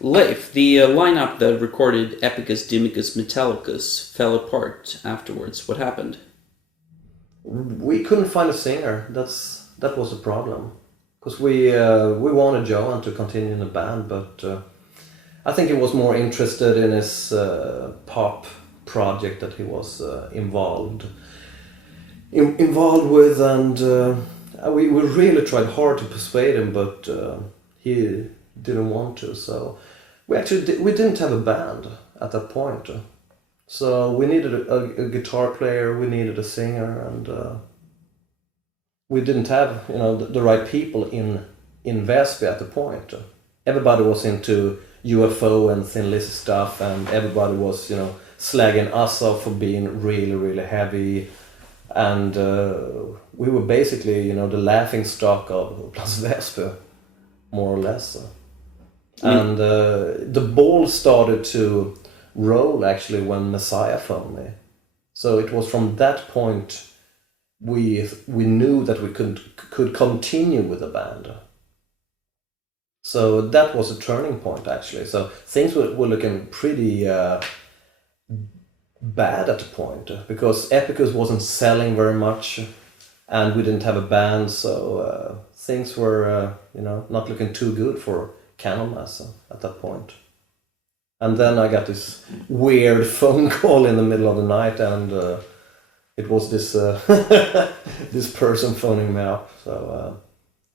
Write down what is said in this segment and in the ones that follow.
Leif, the lineup that recorded Epicus, Doomicus, Metallicus fell apart afterwards. What happened? We couldn't find a singer. That was the problem. Because we wanted Johan to continue in the band, but I think he was more interested in his pop project that he was involved with, and we really tried hard to persuade him, but he didn't want to. So we didn't have a band at that point. So we needed a guitar player, we needed a singer, and we didn't have the right people in Väsby at the point. Everybody was into UFO and Thin Lizzy stuff, and everybody was slagging us off for being really, really heavy, and we were basically the laughing stock of Plus Väsby, more or less. And the ball started to roll actually when Messiah phoned me. So it was from that point we knew that we could continue with the band. So that was a turning point actually. So things were looking pretty bad at the point, because Epicus wasn't selling very much and we didn't have a band, so things were not looking too good for Candlemass at that point. And then I got this weird phone call in the middle of the night, and it was this this person phoning me up. So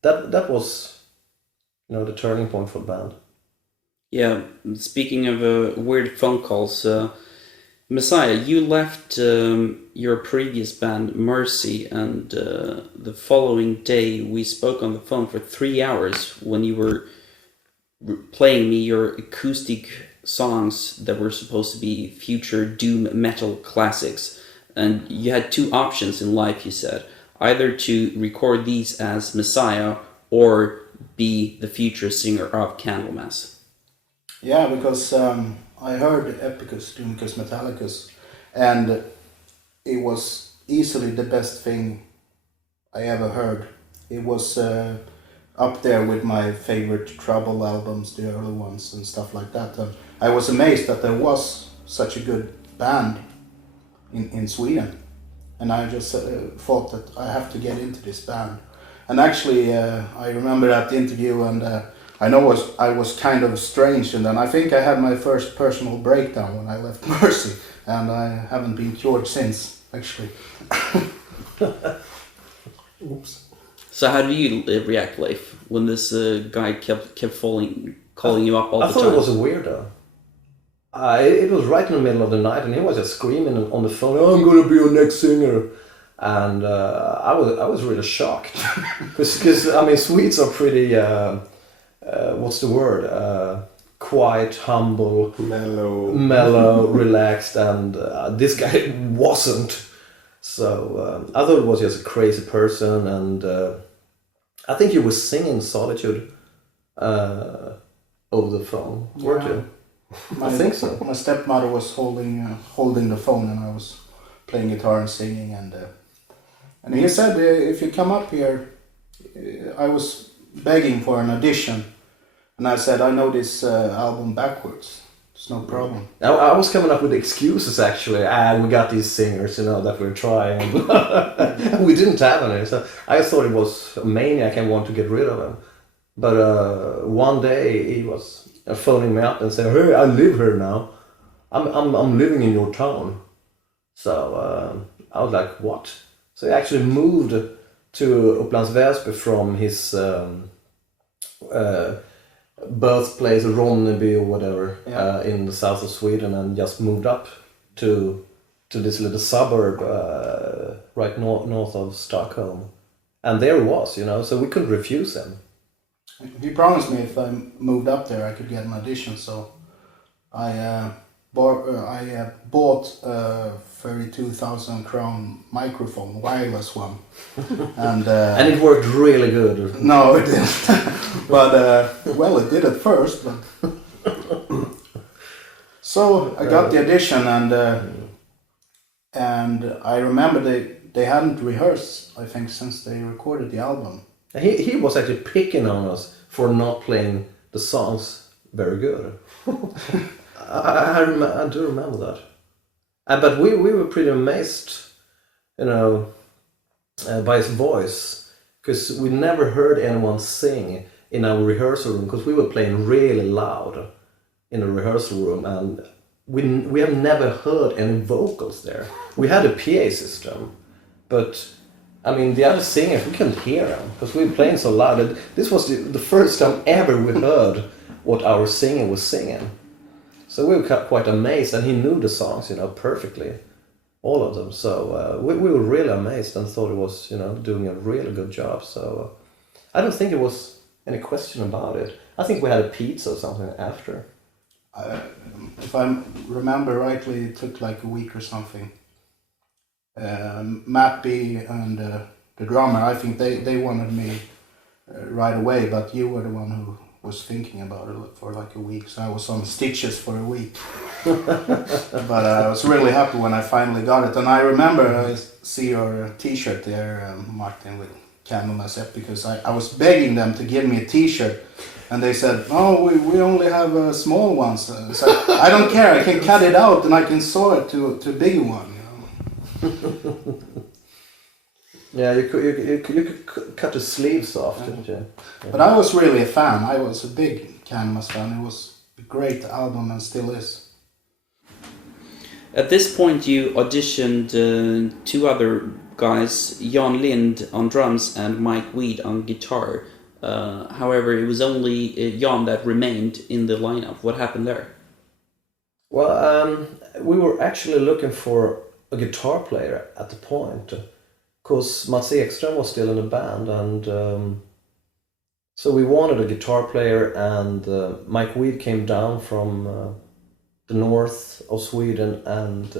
that was the turning point for the band. Yeah, speaking of weird phone calls, Messiah, you left your previous band Mercy, and the following day we spoke on the phone for 3 hours when you were playing me your acoustic songs that were supposed to be future doom metal classics. And you had two options in life, you said. Either to record these as Messiah or be the future singer of Candlemass. Yeah, because I heard Epicus, Doomicus, Metallicus, and it was easily the best thing I ever heard. It was up there with my favorite Trouble albums, the early ones and stuff like that. And I was amazed that there was such a good band in Sweden, and I just thought that I have to get into this band. And actually, I remember that interview, and I know I was kind of strange, and then I think I had my first personal breakdown when I left Mercy, and I haven't been cured since, actually. Oops. So how do you react, Leif, when this guy kept calling you up all the time? I thought it was a weirdo. It was right in the middle of the night, and he was just screaming on the phone, "Oh, I'm gonna be your next singer," and I was really shocked because I mean Swedes are pretty what's the word? Quiet, humble, mellow, relaxed, and this guy wasn't. So I thought it was just a crazy person, and I think he was singing Solitude over the phone, weren't you? I think so. My stepmother was holding the phone, and I was playing guitar and singing, and he said, if you come up here, I was begging for an audition, and I said, I know this album backwards. It's no problem. I was coming up with excuses actually. We got these singers, that we're trying. We didn't have any, so I thought it was a maniac and want to get rid of him. But one day he was phoning me up and saying, "Hey, I live here now. I'm living in your town." So I was like, "What?" So he actually moved to Upplands Väsby from his birthplace, Ronneby or whatever, in the south of Sweden, and just moved up to this little suburb right north of Stockholm. And there he was, so we couldn't refuse him. He promised me if I moved up there I could get an audition, so I bought a 32,000 crown microphone, wireless one, and it worked really good. No, it didn't. But well, it did at first. But so I got the audition, and I remember they hadn't rehearsed, I think, since they recorded the album. He was actually picking on us for not playing the songs very good. I do remember that. But we were pretty amazed, by his voice, because we never heard anyone sing in our rehearsal room, because we were playing really loud in the rehearsal room, and we have never heard any vocals there. We had a PA system, but I mean the other singers, we couldn't hear them because we were playing so loud. And this was the first time ever we heard what our singer was singing. So we were quite amazed, and he knew the songs, perfectly, all of them. So we were really amazed and thought he was, doing a really good job. So I don't think there was any question about it. I think we had a pizza or something after. If I remember rightly, it took like a week or something. Mappy and the drummer, I think they wanted me right away, but you were the one who was thinking about it for like a week, so I was on stitches for a week. But I was really happy when I finally got it. And I remember I see your t-shirt there, Martin, with Candlemass Interview, because I was begging them to give me a t-shirt, and they said, "Oh, we only have small ones." So I don't care, I can cut it out and I can sew it to a bigger one. Yeah, you could cut the sleeves off, didn't you? Yeah. But I was really a fan. I was a big Candlemass fan. It was a great album and still is. At this point, you auditioned two other guys, Jan Lind on drums and Mike Weed on guitar. However, it was only Jan that remained in the lineup. What happened there? Well, we were actually looking for a guitar player at the point, because Mats Ekström was still in the band, and so we wanted a guitar player, and Mike Weed came down from the north of Sweden, and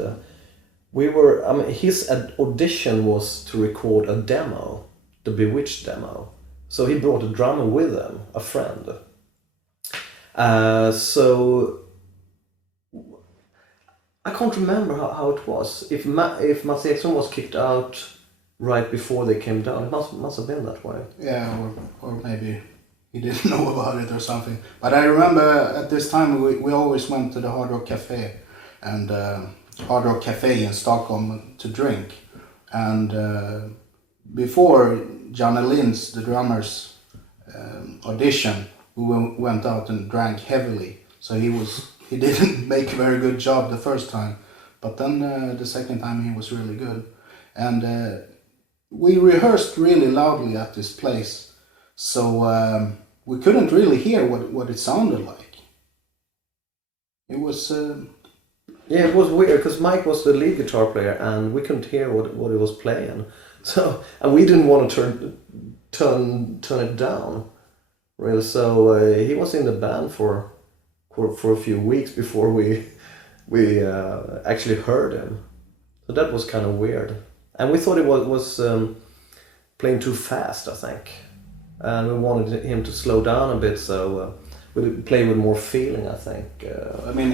his audition was to record a demo, the Bewitched demo. So he brought a drummer with him, a friend. So I can't remember how it was. If Mats Ekström was kicked out right before they came down, it must have been that way. Yeah, or maybe he didn't know about it or something. But I remember at this time we always went to the Hard Rock Cafe and Hard Rock Cafe in Stockholm to drink. And before Janne Lind's, the drummer's audition, we went out and drank heavily. So he didn't make a very good job the first time, but then the second time he was really good. And we rehearsed really loudly at this place, so we couldn't really hear what it sounded like. It was... Yeah, it was weird, because Mike was the lead guitar player and we couldn't hear what he was playing. So, and we didn't want to turn it down, really. So he was in the band for a few weeks before we actually heard him. So that was kind of weird. And we thought it was playing too fast, I think. And we wanted him to slow down a bit, so we play with more feeling, I think. I mean,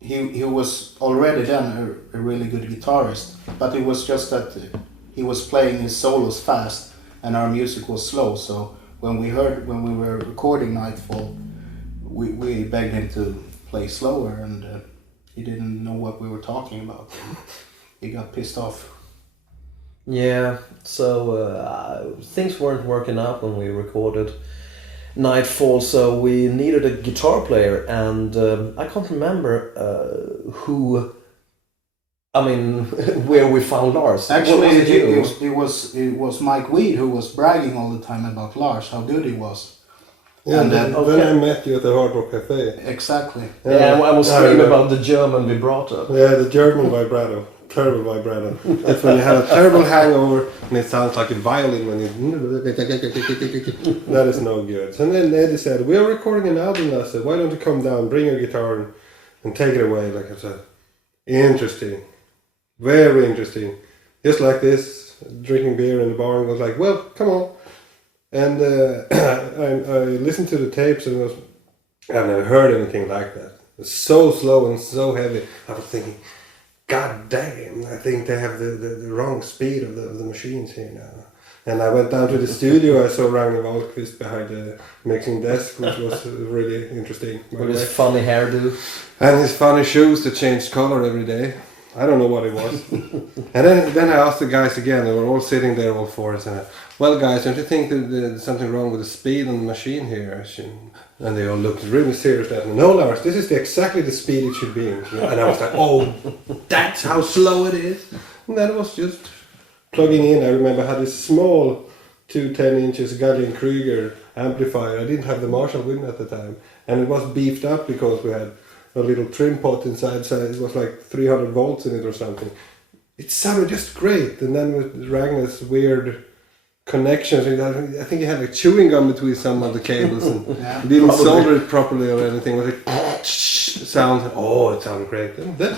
he was already then a really good guitarist, but it was just that he was playing his solos fast and our music was slow. So when we were recording Nightfall, we begged him to play slower, and he didn't know what we were talking about. He got pissed off. Yeah, so things weren't working out when we recorded Nightfall, so we needed a guitar player, and I can't remember where we found Lars. Actually, it was Mike Weed who was bragging all the time about Lars, how good he was. Yeah, and then I met you at the Hard Rock Cafe. Exactly. Yeah, I was screaming about the German vibrato. Yeah, the German vibrato. Terrible vibrato. That's when you have a terrible hangover and it sounds like a violin when you... That is no good. So then Eddie said, we are recording an album. I said, why don't you come down, bring your guitar and take it away? Like I said, interesting. Very interesting. Just like this, drinking beer in the bar, and was like, well, come on. And I listened to the tapes, and I've never heard anything like that. It's so slow and so heavy. I was thinking, God damn, I think they have the wrong speed of the machines here now. And I went down to the studio. I saw Ragnar Wahlqvist behind the mixing desk, which was really interesting. With his funny hairdo. And his funny shoes that changed color every day. I don't know what it was. And then I asked the guys again. They were all sitting there, all four, and said, "Well, guys, don't you think that there's something wrong with the speed on the machine here?" And they all looked really serious. "No, Lars, this is exactly the speed it should be." And I was like, "Oh, that's how slow it is." And then it was just plugging in. I remember I had this small 210 inches Gullian Kruger amplifier. I didn't have the Marshall with me at the time, and it was beefed up because we had a little trim pot inside, so it was like 300 volts in it or something. It sounded just great. And then with Ragnar's weird connections, I think he had like chewing gum between some of the cables, and he didn't solder it properly or anything. It was like sound. Oh, it sounded great. And then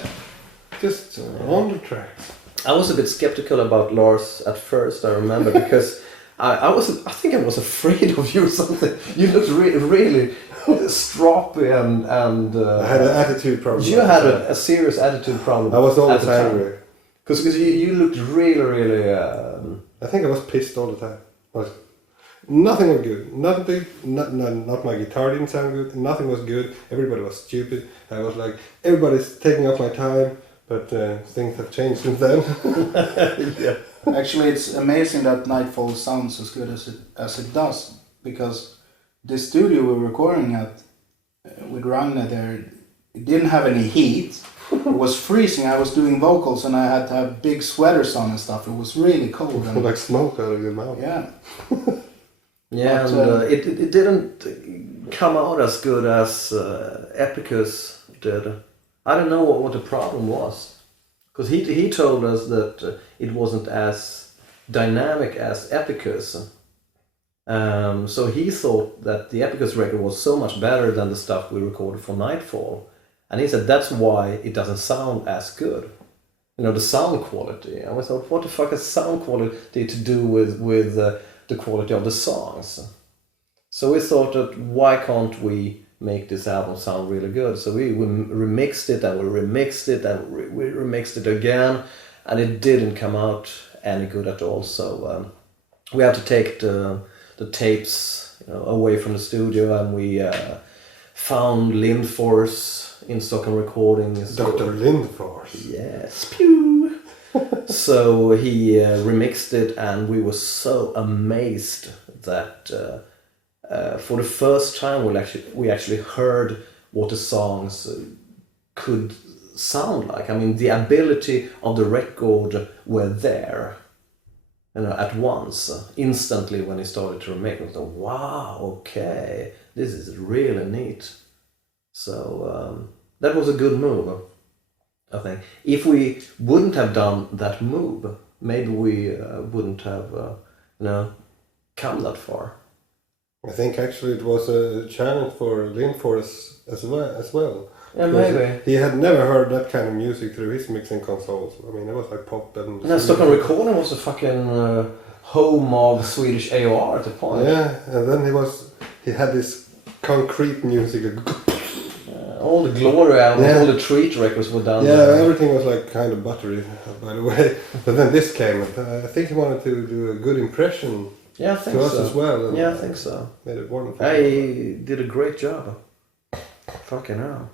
just on the tracks. I was a bit skeptical about Lars at first, I remember, because I think I was afraid of you or something. You looked really stroppy and I had an attitude problem. You had a serious attitude problem. I was always angry. Because you looked really... I think I was pissed all the time. Nothing was good. Not my guitar didn't sound good. Nothing was good. Everybody was stupid. I was like, everybody's taking up my time. But things have changed since then. Yeah. Actually, it's amazing that Nightfall sounds as good as it does, because the studio we're recording at with Ragnar there, it didn't have any heat. It was freezing. I was doing vocals and I had to have big sweaters on and stuff. It was really cold. And, like smoke out of your mouth. Yeah. Yeah, but, it didn't come out as good as Epicus did. I don't know what the problem was, because he told us that it wasn't as dynamic as Epicus. So he thought that the Epicus record was so much better than the stuff we recorded for Nightfall. And he said that's why it doesn't sound as good. You know, the sound quality. And we thought, what the fuck has sound quality to do with the quality of the songs? So we thought that why can't we make this album sound really good? So we remixed it and we remixed it and we remixed it again, and it didn't come out any good at all. So we had to take the tapes, you know, away from the studio, and we found Lindfors in Stockholm Recordings. Dr. Lindfors. Yes, pew. So he remixed it, and we were so amazed that for the first time we actually heard what the songs could sound like. I mean, the ability of the record were there, you know, at once, instantly when he started to remake. We thought, wow, okay, this is really neat. So that was a good move, I think. If we wouldn't have done that move, maybe we wouldn't have, come that far. I think actually it was a challenge for Lindfors as well. Yeah, maybe. He had never heard that kind of music through his mixing consoles. I mean, it was like pop and... And Stockholm Recording was a fucking home of Swedish AOR at the point. Yeah, and then he had this concrete music. All the Glory albums, all the Treat records were done. Yeah, everything was like kind of buttery, by the way. But then this came, and I think he wanted to do a good impression to us as well. Yeah, I think so. Made it wonderful. He did a great job. Fucking hell.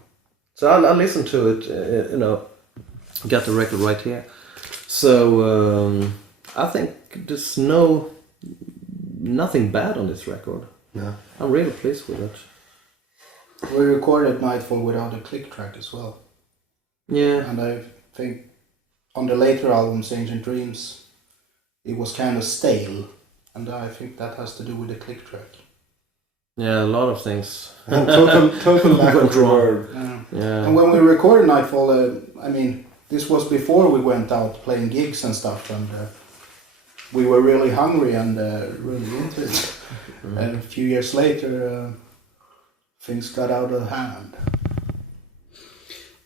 So I'll listen to it, got the record right here. So I think there's nothing bad on this record. No. I'm really pleased with it. We recorded Nightfall without a click track as well. Yeah. And I think on the later albums, Ancient Dreams, it was kind of stale. And I think that has to do with the click track. Yeah, a lot of things. And total lack of reverb. Yeah. And when we recorded Nightfall, this was before we went out playing gigs and stuff, and we were really hungry and really into it. And a few years later, things got out of hand.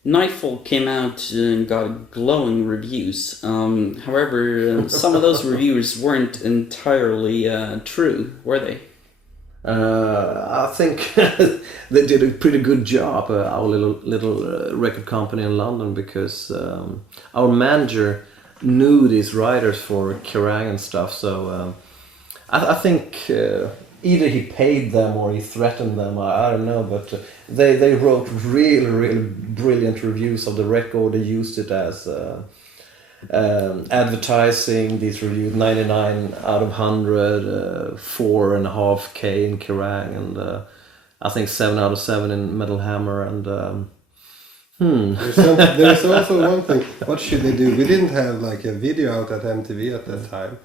Nightfall came out and got glowing reviews. However, some of those reviews weren't entirely true, were they? I think they did a pretty good job, our little record company in London, because our manager knew these writers for Kerrang and stuff, so I think either he paid them or he threatened them. I don't know, but they wrote really brilliant reviews of the record. They used it as advertising. These reviews 99 out of 100, 4.5K in Kerrang, and I think 7 out of 7 in Metal Hammer, and There's also one thing. What should they do? We didn't have like a video out at MTV at that time.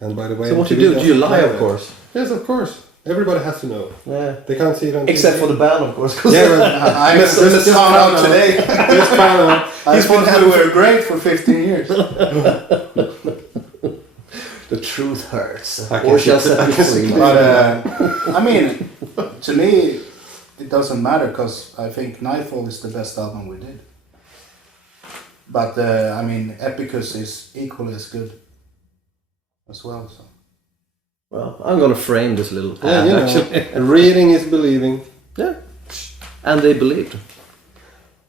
And by the way, so what do MTV you do? Do you doesn't lie, play of it. course? Yes, of course. Everybody has to know. Yeah. They can't see it on Except TV. for the band, of course. 'Cause Yeah, I just found out today. Just found out. I thought we were great for 15 years. the truth hurts. I can Or shall see- set I you can see- free. But I mean, to me, it doesn't matter because I think Nightfall is the best album we did. But I mean, Epicus is equally as good as well. So. Well, I'm gonna frame this little Yeah, ad, you actually. know, reading is believing. Yeah. And they believed.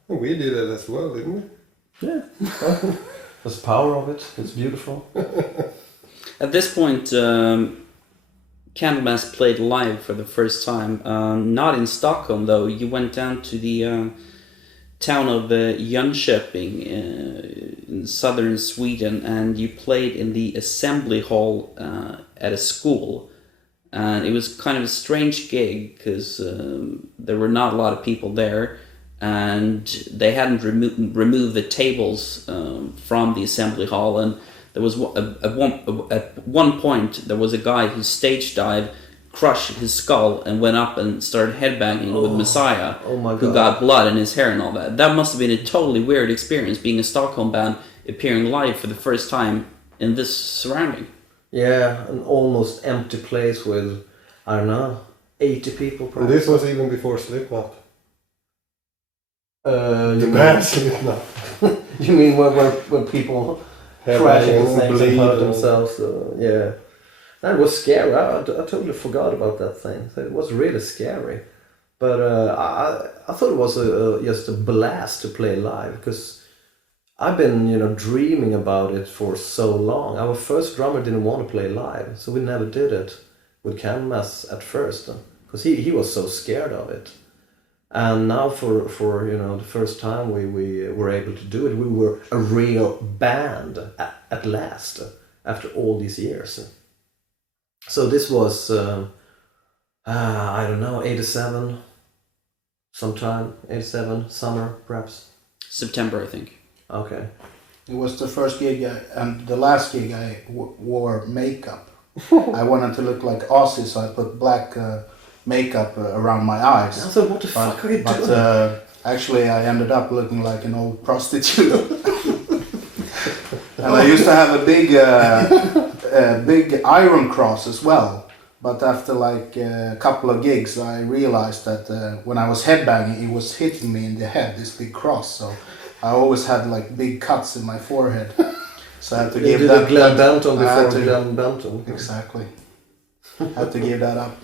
And we did it as well, didn't we? Yeah. There's the power of it. It's beautiful. At this point, Candlemass played live for the first time. Not in Stockholm, though. You went down to the town of Jönköping in southern Sweden, and you played in the assembly hall at a school. And it was kind of a strange gig because there were not a lot of people there, and they hadn't removed the tables from the assembly hall. And there was at one point there was a guy who stage dived, crushed his skull, and went up and started headbanging with Messiah, my who God. got blood in his hair and all that. That must have been a totally weird experience, being a Stockholm band appearing live for the first time in this surrounding. Yeah, an almost empty place with, I don't know, 80 people And probably. this was even before Slipknot. You The mean, band Slipknot. you mean when people Headbanging, crash into things and bleed hurt and- themselves? Yeah. That was scary. I totally forgot about that thing. It was really scary. But I thought it was just a blast to play live because I've been, dreaming about it for so long. Our first drummer didn't want to play live, so we never did it with Candlemass at first because he was so scared of it. And now for the first time we were able to do it. We were a real band at last after all these years. So this was I don't know, 87 sometime, 87 summer perhaps. September, I think. Okay. It was the first gig and the last gig I wore makeup. I wanted to look like Ozzy, so I put black makeup around my eyes. I thought, what the fuck are you doing? But actually I ended up looking like an old prostitute. And I used to have a big iron cross as well. But after like a couple of gigs I realized that when I was headbanging it was hitting me in the head, this big cross. So I always had like big cuts in my forehead. So I had to You give did that a Glenn Benton I had before to- Glenn Benton. Exactly. Had to give that up.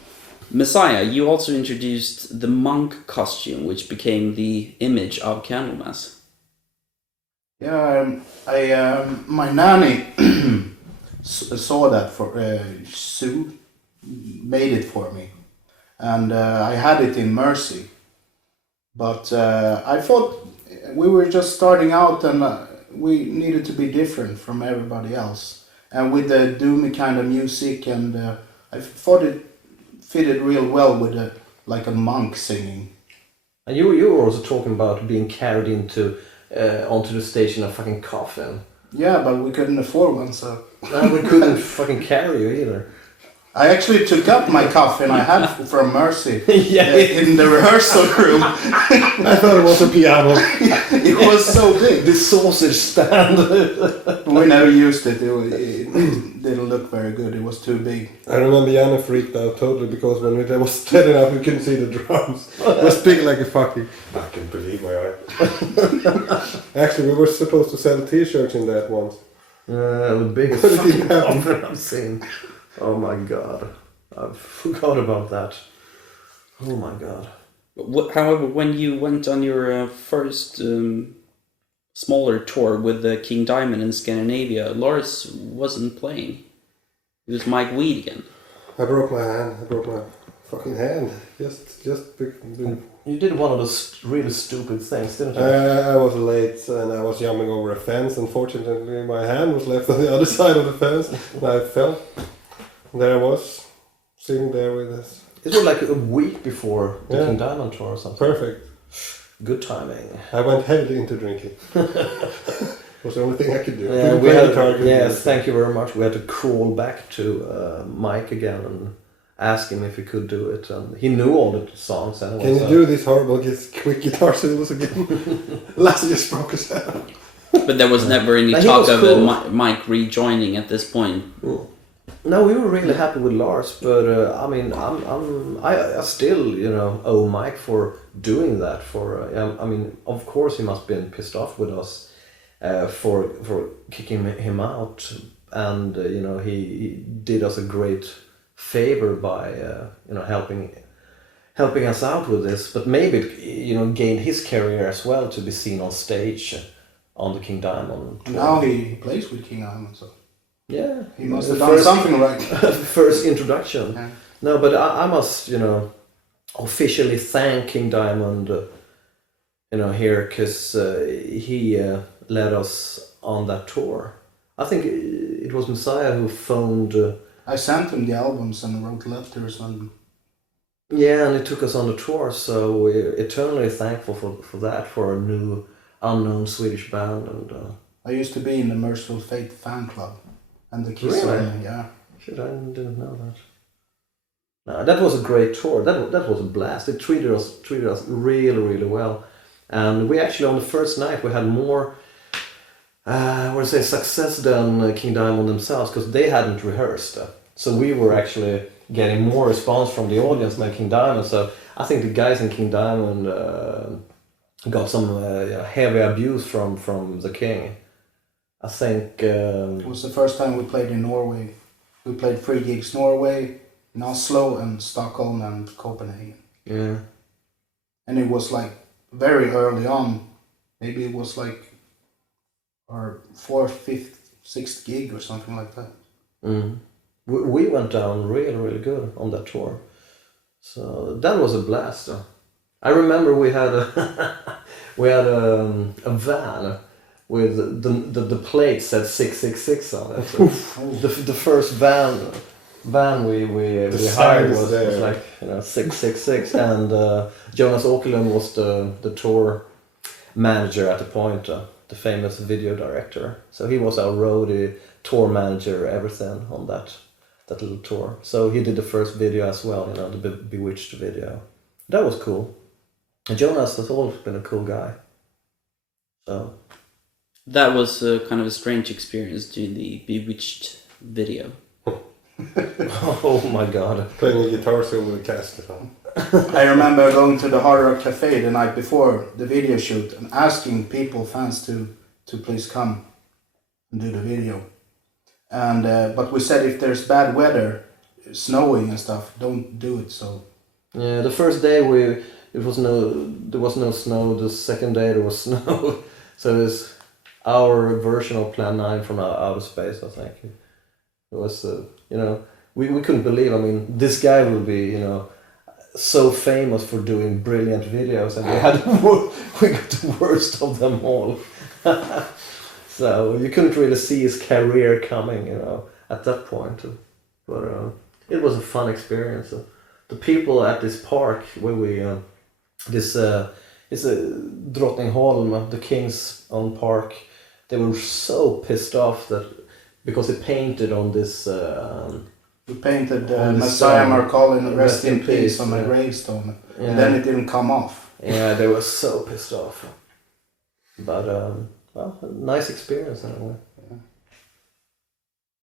Messiah, you also introduced the monk costume, which became the image of Candlemass. Yeah, my nanny saw that for Sue made it for me, and I had it in Mercy. But I thought we were just starting out, and we needed to be different from everybody else. And with the doomy kind of music, and I thought it fitted real well with like a monk singing. And you were also talking about being carried onto the stage in a fucking coffin. Yeah, but we couldn't afford one, so And we couldn't fucking carry you either. I actually took up my coffin I had from Mercy Yeah. in the rehearsal room. I thought it was a piano. It was so big. The sausage stand. We never used it. It didn't look very good. It was too big. I remember Janne freaked out totally because when it was standing up we couldn't see the drums. It was big like a fucking... I can believe my eye. Actually, we were supposed to sell t-shirts in that once. The biggest What did fucking you have? coffin I've seen. Oh my god. I forgot about that. Oh my god. However, when you went on your first smaller tour with King Diamond in Scandinavia, Lars wasn't playing. It was Mike Weed again. I broke my hand. I broke my fucking hand. You did one of those really stupid things, didn't you? I was late and I was jumping over a fence. Unfortunately, my hand was left on the other side of the fence and I fell. And there I was, sitting there with this. It was like a week before the Yeah. King Diamond tour or something. Perfect. Good timing. I went heavily into drinking. Was the only thing I could do. Yeah, yes, thank you very much. We had to crawl back to Mike again and ask him if he could do it. And he knew all the songs anyway. Can you do these horrible quick guitar solos again? Lasse just broke his hand. But there was never any But he talk was of cool. Mike rejoining at this point. No, we were really happy with Lars, but I mean, I still, you know, owe Mike for doing that. I mean, of course, he must have been pissed off with us for kicking him out, and you know, he did us a great favor by you know, helping us out with this. But maybe, you know, gained his career as well to be seen on stage on the King Diamond tour. Now he plays with King Diamond, so Yeah, he must have done something right. First introduction. Yeah. No, but I must, you know, officially thank King Diamond, you know, here, because he led us on that tour. I think it was Messiah who phoned. I sent him the albums and wrote letters and Yeah, and he took us on the tour, so we're eternally thankful for that, for a new, unknown Swedish band. And I used to be in the Merciful Fate fan club and the Kiss Really? Army, yeah. shit, I didn't know that. No, that was a great tour. That was a blast. It treated us really, really well. And we actually, on the first night, we had more success than King Diamond themselves, because they hadn't rehearsed. So we were actually getting more response from the audience than King Diamond. So I think the guys in King Diamond got some heavy abuse from the King. I think... It was the first time we played in Norway. We played 3 gigs Norway, in Oslo and Stockholm and Copenhagen. Yeah. And it was like very early on. Maybe it was like our 4th, 5th, 6th gig or something like that. Mm. We went down really, really good on that tour. So that was a blast. I remember we had a van with the plate said 666 on it. the first van we hired was like, you know, 666, and Jonas Åkerlund was the tour manager at the point, the famous video director. So he was our roadie, tour manager, everything on that little tour. So he did the first video as well, you know, the Bewitched video. That was cool. And Jonas has always been a cool guy. So That was kind of a strange experience doing the Bewitched video. oh my god. Playing a guitar solo with a casket on. I remember going to the Hard Rock Cafe the night before the video shoot and asking fans to please come and do the video. And but we said if there's bad weather, snowing and stuff, don't do it. So Yeah, the first day there was no snow. The second day there was snow. So it's our version of Plan 9 from outer space, I think. It was, you know, we couldn't believe. I mean, this guy will be, you know, so famous for doing brilliant videos, and we got the worst of them all. So you couldn't really see his career coming, you know, at that point. But it was a fun experience. The people at this park where we it's a Drottningholm, the King's own park. They were so pissed off that because it painted on this. we painted On the Messiah stone. Marcolin, rest in peace, on my yeah. gravestone, Yeah. and then it didn't come off. Yeah, they were so pissed off. But well, a nice experience anyway.